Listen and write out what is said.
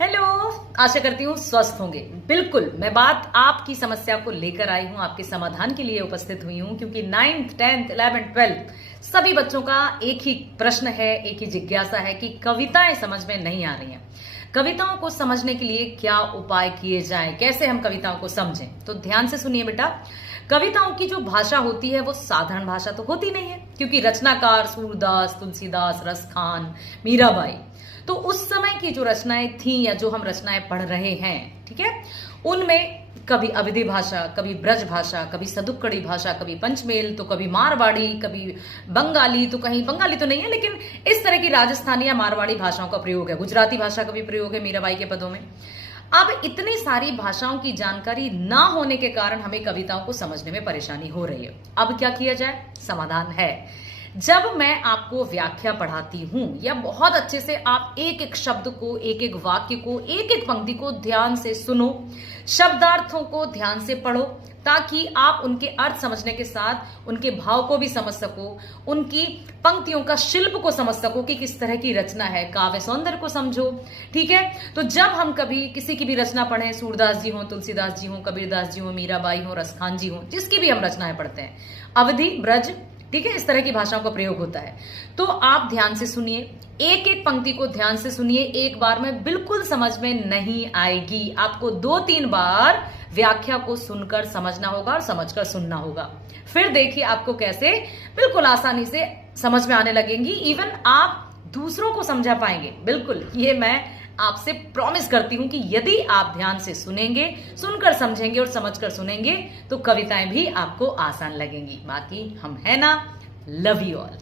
Hello. आशा करती हूँ स्वस्थ होंगे। बिल्कुल मैं बात आपकी समस्या को लेकर आई हूँ, आपके समाधान के लिए उपस्थित हुई हूँ, क्योंकि 9th 10th 11th 12th सभी बच्चों का एक ही प्रश्न है, एक ही जिज्ञासा है कि कविताएं समझ में नहीं आ रही हैं। कविताओं को समझने के लिए क्या उपाय किए जाएं, कैसे हम कविताओं को समझें। तो ध्यान से सुनिए बेटा, कविताओं की जो भाषा होती है वो साधारण भाषा तो होती नहीं है, क्योंकि रचनाकार सूरदास, तुलसीदास, रसखान, मीराबाई, तो उस समय की जो रचनाएं थी या जो हम रचनाएं पढ़ रहे हैं, ठीक है, उनमें कभी अवधी भाषा, कभी ब्रज भाषा, कभी सदुक्कड़ी भाषा, कभी पंचमेल, तो कभी मारवाड़ी, कभी बंगाली, तो कहीं बंगाली तो नहीं है लेकिन इस तरह की राजस्थानी या मारवाड़ी भाषाओं का प्रयोग है, गुजराती भाषा का भी प्रयोग है मीराबाई के पदों में। अब इतनी सारी भाषाओं की जानकारी ना होने के कारण हमें कविताओं को समझने में परेशानी हो रही है। अब क्या किया जाए? समाधान है। जब मैं आपको व्याख्या पढ़ाती हूं या बहुत अच्छे से आप एक एक शब्द को, एक एक वाक्य को, एक एक पंक्ति को ध्यान से सुनो, शब्दार्थों को ध्यान से पढ़ो, ताकि आप उनके अर्थ समझने के साथ उनके भाव को भी समझ सको, उनकी पंक्तियों का शिल्प को समझ सको कि किस तरह की रचना है, काव्य सौंदर्य को समझो। ठीक है, तो जब हम कभी किसी की भी रचना पढ़ें, सूरदास जी हो, तुलसीदास जी हो, कबीरदास जी हो, मीराबाई हो, रसखान जी हो, जिसकी भी हम रचनाएं पढ़ते हैं, अवधी, ब्रज, ठीक है, इस तरह की भाषाओं का प्रयोग होता है, तो आप ध्यान से सुनिए, एक एक पंक्ति को ध्यान से सुनिए। एक बार में बिल्कुल समझ में नहीं आएगी, आपको 2-3 बार व्याख्या को सुनकर समझना होगा और समझकर सुनना होगा। फिर देखिए आपको कैसे बिल्कुल आसानी से समझ में आने लगेंगी, इवन आप दूसरों को समझा पाएंगे। बिल्कुल, ये मैं आपसे प्रॉमिस करती हूं कि यदि आप ध्यान से सुनेंगे, सुनकर समझेंगे और समझकर सुनेंगे, तो कविताएं भी आपको आसान लगेंगी। बाकी हम है ना। Love you all.